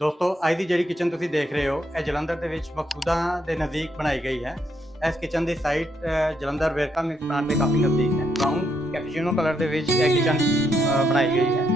ਦੋਸਤੋ ਅੱਜ ਦੀ ਜਿਹੜੀ ਕਿਚਨ ਤੁਸੀਂ ਦੇਖ ਰਹੇ ਹੋ ਇਹ ਜਲੰਧਰ ਦੇ ਵਿੱਚ ਮਕਸੂਦਾਂ ਦੇ ਨਜ਼ਦੀਕ ਬਣਾਈ ਗਈ ਹੈ। ਇਸ ਕਿਚਨ ਦੀ site Jalandhar Verka milk plant ਦੇ ਕਾਫੀ ਨਜ਼ਦੀਕ ਹੈ। ਬਰਾਊਨ ਕੈਪੂਚੀਨੋ ਕਲਰ ਦੇ ਵਿੱਚ ਇਹ ਕਿਚਨ ਬਣਾਈ ਗਈ ਹੈ।